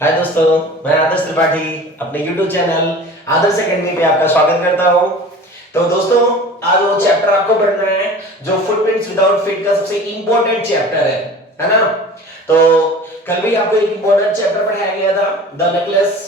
हाय दोस्तों, मैं आदर्श त्रिपाठी अपने YouTube चैनल आदर्श एकेडमी पे आपका स्वागत करता हूँ। तो दोस्तों, आज वो चैप्टर आपको पढ़ना है जो फुटप्रिंट्स विदाउट फीट का सबसे इंपॉर्टेंट चैप्टर है ना। तो कल भी आपको एक इंपॉर्टेंट चैप्टर पढ़ाया गया था, द नेकलेस।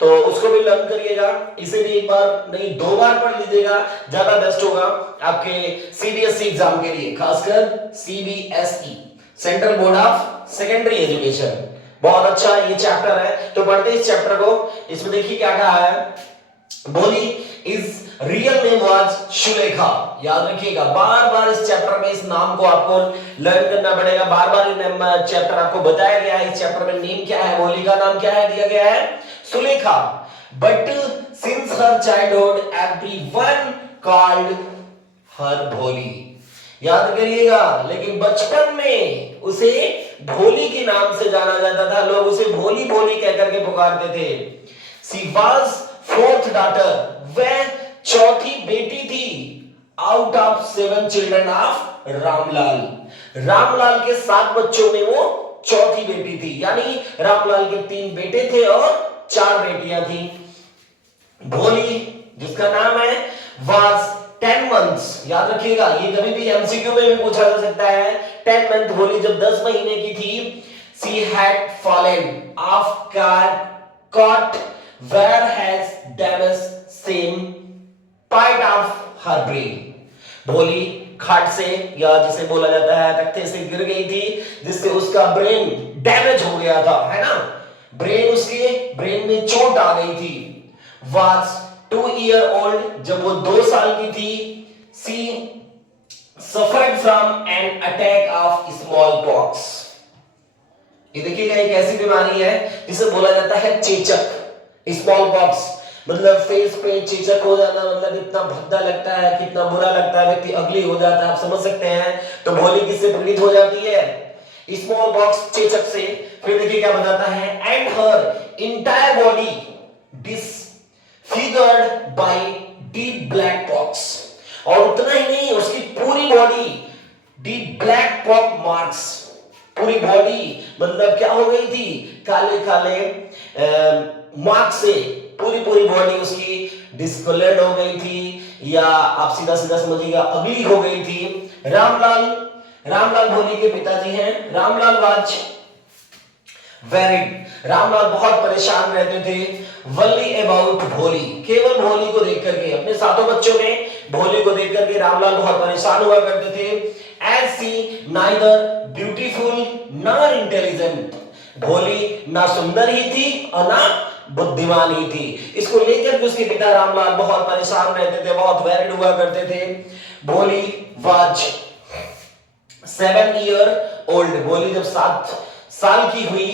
तो उसको भी लर्न करिएगा, इसे भी एक बार नहीं 2 बार पढ़ लीजिएगा, ज्यादा बेस्ट होगा आपके सीबीएसई एग्जाम के लिए, खासकर CBSE central board of secondary education. बहुत अच्छा ये चैप्टर है, तो पढ़ते इस चैप्टर को। इसमें देखिए क्या कहा है। बोली इज रियल नेम वाज शुलेखा। याद रखिएगा, बार बार इस चैप्टर में इस नाम को आपको लर्न करना पड़ेगा। बार बार ये चैप्टर आपको बताया गया है। इस चैप्टर में नेम क्या है, बोली का नाम क्या है, दिया गया है Sulekha. But since her childhood everyone called her भोली। याद करिएगा, लेकिन बचपन में उसे भोली के नाम से जाना जाता था, लोग उसे भोली भोली कहकर के पुकारते थे। सी वाज फोर्थ डॉटर, वह चौथी बेटी थी, out of 7 children of Ramlal. Ramlal के 7 बच्चों में वो चौथी बेटी थी, यानी रामलाल के 3 बेटे थे और 4 बेटियां थी। भोली जिसका नाम है वाज 10 मंथ्स। याद रखिएगा, ये कभी भी एमसीक्यू में भी पूछा जा सकता है। 10 मंथ भोली जब 10 महीने की थी, she had fallen of caught where has damaged same part of her brain। भोली खाट से, या जिसे बोला जाता है तख्ते से गिर गई थी, जिससे उसका ब्रेन डैमेज हो गया था, है ना। उसके ब्रेन में चोट आ गई थी। was 2 year old, जब वो 2 साल की थी, she suffered from an attack of smallpox। ये देखिएगा, एक ऐसी बीमारी है जिसे बोला जाता है चेचक, स्मॉल पॉक्स। मतलब फेस पे चेचक हो जाना, मतलब इतना भद्दा लगता है, कितना बुरा लगता है, व्यक्ति अगली हो जाता है, आप समझ सकते हैं। तो भोली किससे पीड़ित हो जाती है? स्मॉल पॉक्स, चेचक से। फिर देखिए क्या बताता है, and her entire body disfigured by deep black pox. और उतना ही नहीं, उसकी पूरी body deep black pock marks, पूरी बॉडी मतलब क्या हो गई थी, काले काले मार्क से पूरी बॉडी उसकी डिस्कलर्ड हो गई थी, या आप सीधा सीधा समझिएगा अगली हो गई थी। रामलाल भोली के पिताजी हैं। रामलाल वाज वेरिड, रामलाल बहुत परेशान रहते थे। वल्ली अबाउट भोली, केवल भोली को देख करके, अपने 7 बच्चों में भोली को देख करके रामलाल बहुत परेशान हुआ करते थे। As she neither beautiful nor intelligent, भोली ना सुंदर ही थी और ना बुद्धिमान ही थी। इसको लेकर के उसके पिता रामलाल बहुत परेशान रहते थे, बहुत वैरिड हुआ करते थे। भोली was 7 year old, भोली जब 7 साल की हुई,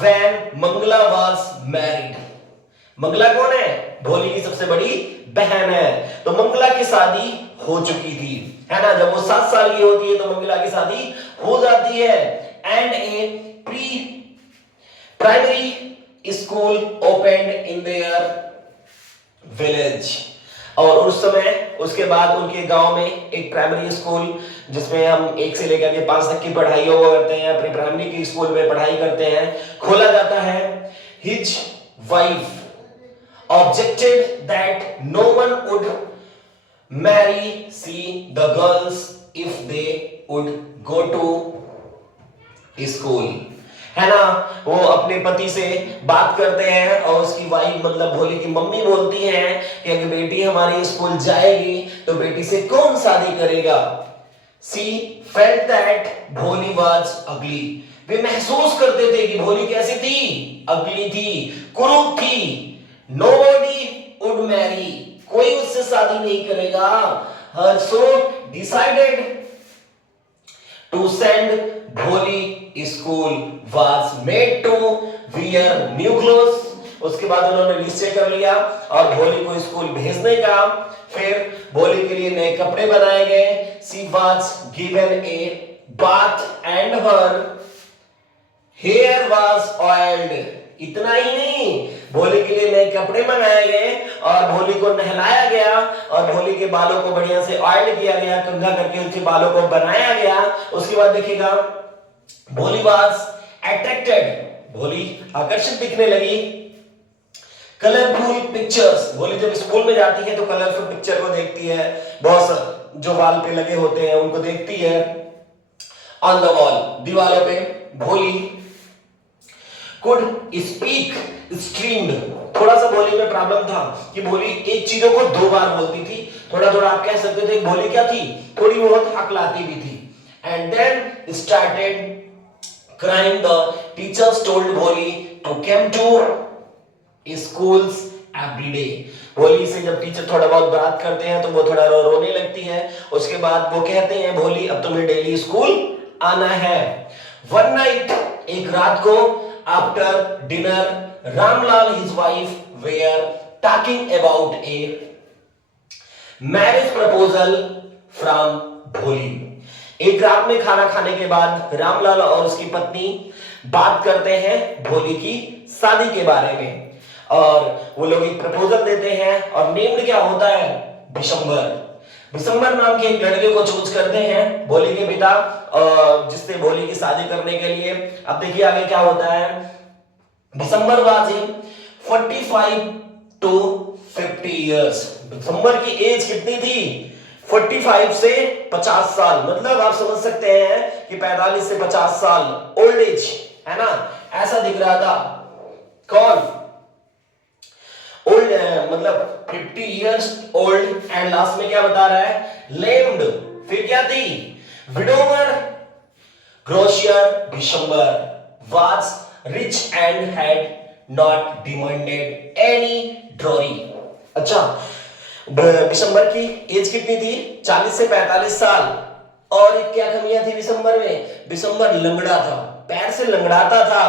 when Mangla was married। Mangla कौन है? भोली की सबसे बड़ी बहन है। तो मंगला की शादी हो चुकी थी, है ना। जब वो 7 साल की होती है तो मंगला की शादी हो जाती है। And A primary school opened in their village. और उस समय उसके बाद उनके गांव में एक प्राइमरी स्कूल, जिसमें हम 1 से लेकर के 5 तक की पढ़ाई हुआ करते हैं, प्री प्राइमरी की स्कूल में पढ़ाई करते हैं, खोला जाता है। His wife objected that no one would marry the girls if they would go to school, है ना। वो अपने पति से बात करते हैं और उसकी वाइफ मतलब भोली की मम्मी बोलती हैं कि अगर बेटी हमारी स्कूल जाएगी तो बेटी से कौन शादी करेगा। She felt that भोली was ugly, वे महसूस करते थे कि भोली कैसी थी, अगली थी, कुरूप थी। Nobody would marry, कोई उससे शादी नहीं करेगा। So decided to send भोली school was made to wear new clothes। उसके बाद उन्होंने निश्चय कर लिया और भोली को स्कूल भेजने का। फिर भोली के लिए नए कपड़े बनाए गए। She was given a bath and her hair was oiled। इतना ही नहीं, भोली के लिए नए कपड़े मंगाए गए और भोली को नहलाया गया और भोली के बालों को बढ़िया से ऑयल किया गया, कंघा करके उसके बालों को बनाया गया। उसके बाद देखिएगा, भोली वाज अट्रैक्टेड भोली आकर्षित दिखने लगी। कलरफुल पिक्चर्स, भोली जब स्कूल में जाती है तो कलरफुल पिक्चर को देखती है, बहुत जो वॉल पे लगे होते हैं उनको देखती है। ऑन द वॉल, दीवारों पे। भोली कुड स्पीक स्ट्रीम्ड, थोड़ा सा भोली में प्रॉब्लम था कि भोली एक चीजों को दो बार बोलती थी, थोड़ा थोड़ा आप कह सकते थे भोली क्या थी, थोड़ी बहुत हकलाती भी थी। And then started crying. The teachers told Bholi to come to schools every day. भोली से जब टीचर थोड़ा बहुत बात करते हैं तो वो थोड़ा रोने लगती है। उसके बाद वो कहते हैं भोली अब तुम्हें डेली स्कूल आना है। वन नाइट, एक रात को, after dinner Ramlal his wife were talking about a marriage proposal from Bholi. एक रात में खाना खाने के बाद रामलाल और उसकी पत्नी बात करते हैं भोली की शादी के बारे में, और वो लोग एक प्रपोजल देते हैं। और नेम्ड क्या होता है, बिशंबर। बिशंबर नाम के एक लड़के को चूज करते हैं भोली के पिता, जिससे भोली की शादी करने के लिए। अब देखिए आगे क्या होता है। Bishambar was 45 to 50 years। Bishambar की एज कितनी थी, 45 से 50 साल, मतलब आप समझ सकते हैं कि 45 से 50 साल, ओल्ड एज है ना, ऐसा दिख रहा था। कौन ओल्ड, मतलब 50 इयर्स ओल्ड। एंड लास्ट में क्या बता रहा है, लेम्ड। फिर क्या थी, widower. Grocer Bishambar was rich and had not demanded any dowry. अच्छा, बिशंबर की एज कितनी थी, 40 से 45 साल। और क्या कमियां थी बिशंबर में, बिशंबर लंगड़ा था, पैर से लंगड़ाता था।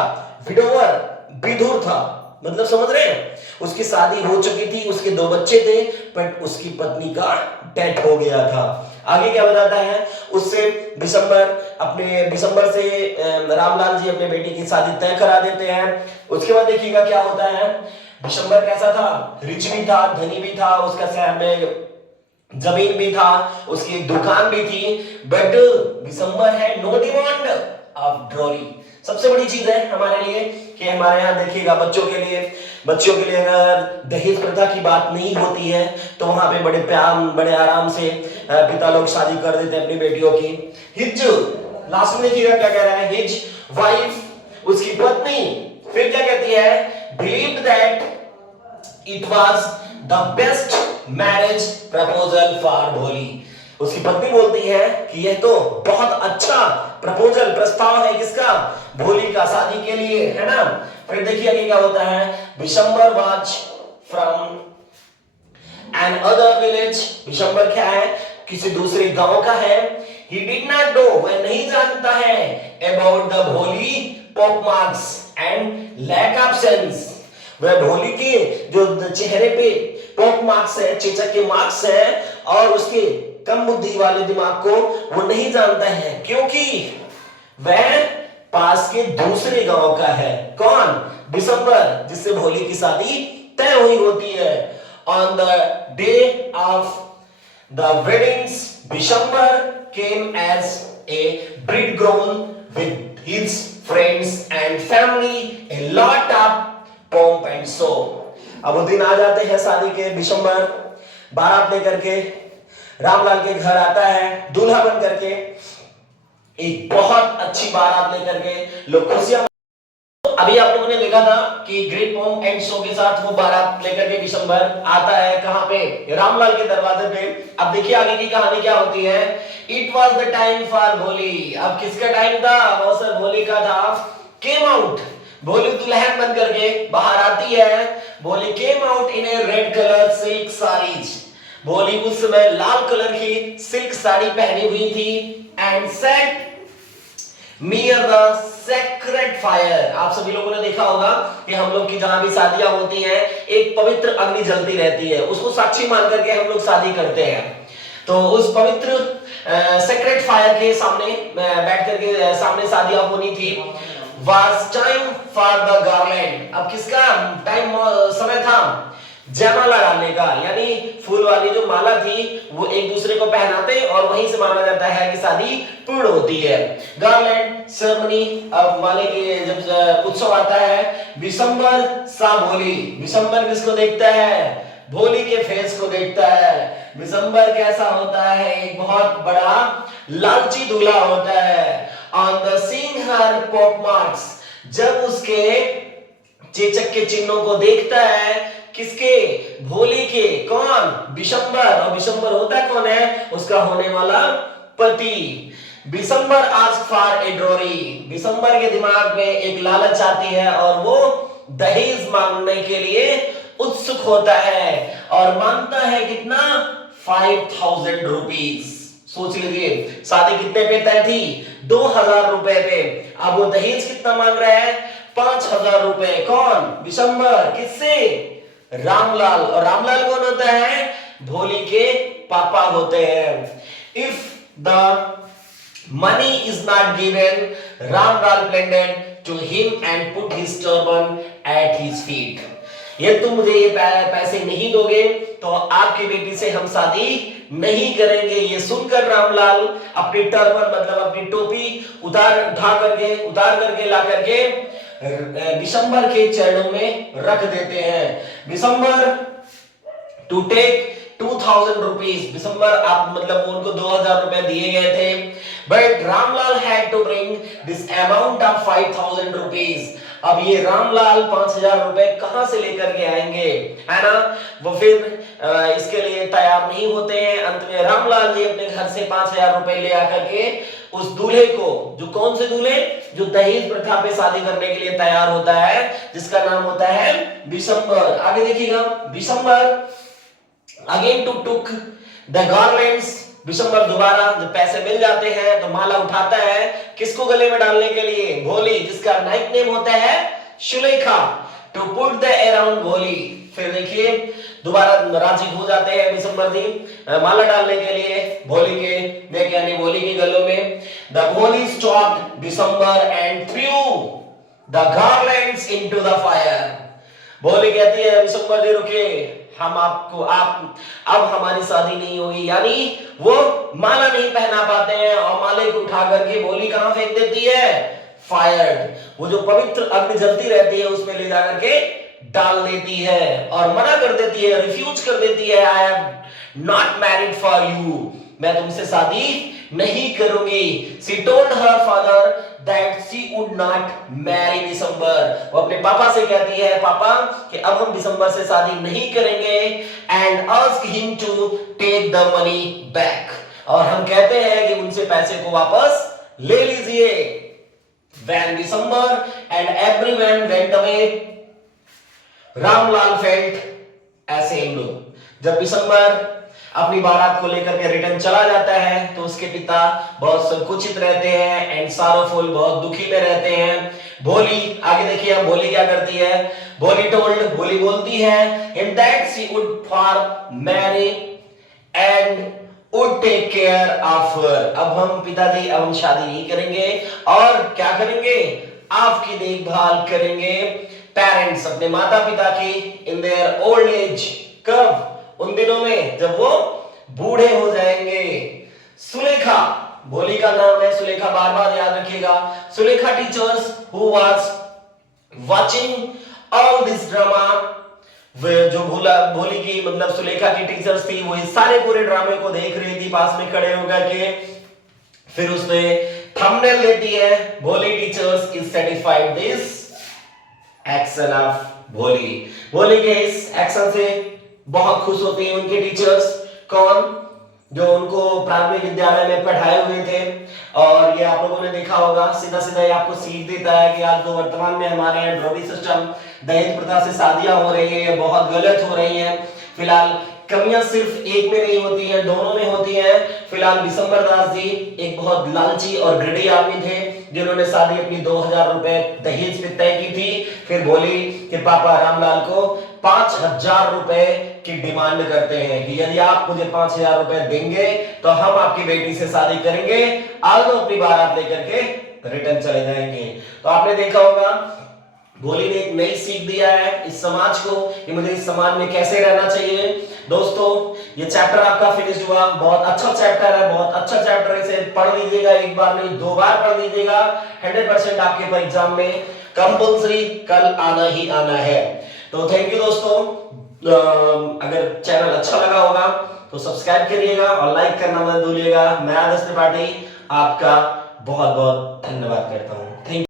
विडोवर, विधुर था, मतलब समझ रहे हैं, उसकी शादी हो चुकी थी, उसके 2 बच्चे थे, बट उसकी पत्नी का डेथ हो गया था। आगे क्या बताता है, उससे बिशंबर से रामलाल जी अपने बेटे की शादी तय करा देते हैं। उसके बाद देखिएगा क्या होता है। बिशंबर कैसा था, रिच भी था, धनी भी था, उसका शहर में जमीन भी था, उसकी एक दुकान भी थी, बट बिशंबर है नो डिमांड ऑफ ड्रॉरी। सबसे बड़ी चीज है हमारे लिए कि हमारे यहाँ देखिएगा बच्चों के लिए अगर दहेज प्रथा की बात नहीं होती है तो वहां पे बड़े प्यार, बड़े आराम से पिता लोग शादी कर देते हैं अपनी बेटियों की। हिज, लास्ट में देखिएगा क्या कह रहा है, हिज वाइफ, उसकी पत्नी फिर क्या कहती है, believe that it was the best marriage proposal for भोली। उसकी पत्नी बोलती है कि यह तो बहुत अच्छा प्रपोजल, प्रस्ताव है किसका, भोली का, शादी के लिए, है ना। फिर देखिए आगे क्या होता है, Bishambar was from an other village. Bishambar क्या है, किसी दूसरे गांव का है। ही डिड नॉट नो, वह नहीं जानता है, about the Bholi pock marks and lack of sense. वह भोली के जो चेहरे पे पॉक मार्क्स है, चेचक के मार्क्स है, और उसके कम बुद्धि वाले दिमाग को वो नहीं जानता है, क्योंकि वह पास के दूसरे गांव का है। कौन, बिशंबर, जिससे भोली की शादी तय हुई होती है। On the day of the weddings Bishambar came as a bridegroom with his friends and family, a lot of pomp and show। अब वो दिन आ जाते हैं शादी के। बिशंबर बारात लेकर के रामलाल के घर आता है, दूल्हा बन करके, एक बहुत अच्छी बारात लेकर के, लोग खुशियां। अभी आप लोगों ने देखा था कि ग्रेट पोम एंड शो के साथ वो बारात लेकर के बिशंबर आता है, कहां पे, रामलाल के दरवाजे पे। अब देखिए आगे की कहानी क्या होती है। It was the time for भोली। अब किसका टाइम था, अवसर भोली का था। केम आउट, भोली दुल्हन बन करके बाहर आती है। भोली came out in A red colour silk saris. भोली उस समय लाल कलर की सिल्क साड़ी पहनी हुई थी। And set near the sacred fire. आप सभी लोगों ने देखा होगा कि हम लोग की जहां भी शादियां होती हैं, एक पवित्र अग्नि जलती रहती है, उसको साक्षी मान करके हम लोग शादी करते हैं। तो उस पवित्र सेक्रेड फायर के सामने बैठ करके सामने शादियां होनी थी। Was time for the garland। अब किसका टाइम, समय था, जयमाला डालने का, यानी फूल वाली जो माला थी वो एक दूसरे को पहनाते और वहीं से माना जाता है कि शादी पूर्ण होती है। गार्लैंड सेरेमनी, अब माले के जब उत्सव आता है, विशंबर सा भोली, विशंबर किसको देखता है? भोली के फेस को देखता है। विशंबर कैसा होता है? एक बहुत बड़ा लालची दूल्हा होता है। On the seeing her pock marks, जब उसके चेचक के चिन्हों को देखता है, किसके? भोली के। कौन? विशंबर। और विशंबर होता कौन है? उसका होने वाला पति। Vishambar ask for a dowry, Vishambar के दिमाग में एक लालच आती है और वो दहेज मांगने के लिए उत्सुक होता है और मांगता है कितना? 5000 रुपीज। सोच लीजिए शादी कितने पे तय थी? 2000 रुपए पे। अब वो दहेज कितना मांग रहा है? 5000 रुपए। कौन? विशंबर। किससे? रामलाल। और रामलाल कौन होता है? भोली के पापा होते हैं। If the money is not given, Ramlal pleaded to him and put his turban at his feet. ये तुम मुझे ये पैसे नहीं दोगे तो आपकी बेटी से हम शादी नहीं करेंगे। ये सुनकर रामलाल अपनी टर्बन मतलब अपनी टोपी उतार करके ला करके विशंबर के चरणों में रख देते हैं। Vishambar to take 2000 rupees, Vishambar आप मतलब उनको 2000 रुपए दिए गए थे, but Ramlal had to bring this amount of 5000 rupees. अब ये रामलाल 5000 रुपए कहां से लेकर के आएंगे, है ना? वो फिर इसके लिए तैयार नहीं होते हैं। अंत में रामलाल जी अपने घर से 5000 रुपए ले आकर के उस दूल्हे को, जो कौन से दूल्हे? जो दहेज प्रथा पे शादी करने के लिए तैयार होता है, जिसका नाम होता है विशंबर। आगे देखिएगा, Vishambar again took the garlands, Vishambar दोबारा जब पैसे मिल जाते हैं तो माला उठाता है, किसको गले में डालने के लिए? भोली, जिसका नाइक नेम होता है शुलेखा। टू पुट द अराउंड भोली, फिर देखिए दोबारा राजी हो जाते हैं विशंबर जी माला डालने के लिए भोली के नेक यानी भोली के गलों में। द भोली stopped Vishambar and through the garlands into the fire. भोली कहती है विशंबर जी रुकिए, हम आपको अब हमारी शादी नहीं होगी, यानी वो माला नहीं पहना पाते हैं और माले को उठा करके भोली कहां फेंक देती है? फायर्ड। वो जो पवित्र अग्नि जलती रहती है उसमें ले जाकर के डाल देती है और मना कर देती है, रिफ्यूज कर देती है। I am not married for you, मैं तुमसे शादी नहीं करूंगी। She told her father that she would not marry Vishambar, वो अपने पापा से कहती है, पापा कि अब हम विशंबर से शादी नहीं करेंगे। And ask him to take the money back, और हम कहते हैं कि उनसे पैसे को वापस ले लीजिए। When December and everyone went away, Ramlal felt ashamed। जब विशंबर अपनी बारात को लेकर के रिटर्न चला जाता है तो उसके पिता बहुत संकुचित रहते हैं एंड सारोफुल, बहुत दुखी में रहते हैं। भोली, आगे देखिए अब भोली क्या करती है। भोली भोली बोलती है in that she would for marry and would take care of her। अब हम पिताजी अब हम शादी नहीं करेंगे और क्या करेंगे? आपकी देखभाल करेंगे। पेरेंट्स अपने माता पिता की इन देयर ओल्ड एज, कब? उन दिनों में जब वो बूढ़े हो जाएंगे। सुलेखा, भोली का नाम है सुलेखा, बार बार याद रखिएगा। Sulekha teachers who was watching all this drama, जो भोली की मतलब सुलेखा की टीचर्स थी, वो इस सारे पूरे ड्रामे को देख रही थी पास में खड़े होकर के। फिर उसने थंबनेल देती है, भोली teachers is satisfied this action of भोली। भोली के इस एक्शन से बहुत खुश होती हैं उनके टीचर्स। कौन? जो उनको प्राथमिक विद्यालय में पढ़ाए हुए थे। और ये आप लोगों ने देखा होगा, सीधा सीधा ये आपको सीख देता है कि आज जो वर्तमान में हमारे यहाँ ड्रॉरी सिस्टम, दहेज प्रथा से शादियां हो रही है, बहुत गलत हो रही हैं। फिलहाल कमियां सिर्फ एक में नहीं होती हैं, दोनों में होती हैं। फिलहाल विशंबर दास जी एक बहुत लालची और ग्रेडी आदमी थे जिन्होंने शादी अपनी 2000 रुपए दहेज पे तय की थी। फिर भोली के पापा रामलाल को 5000 रुपए की डिमांड करते हैं कि यदि आप मुझे 5000 रुपए देंगे तो हम आपकी बेटी से शादी करेंगे, आज तो अपनी बारात लेकर के रिटर्न चले जाएंगे। तो आपने देखा होगा गोली ने एक नई सीख दिया है इस समाज को कि मुझे इस समाज में कैसे रहना चाहिए। दोस्तों ये चैप्टर आपका फिनिश हुआ, बहुत अच्छा चैप्टर है, बहुत अच्छा चैप्टर है, इसे पढ़ लीजिएगा, एक बार नहीं 2 बार पढ़ लीजिएगा। 100% आपके पर एग्जाम में कंपल्सरी कल आना ही आना है। तो थैंक यू दोस्तों। अगर चैनल अच्छा लगा होगा तो सब्सक्राइब करिएगा और लाइक करना मत भूलिएगा। मैं आदर्श त्रिपाठी आपका बहुत बहुत धन्यवाद करता हूँ। थैंक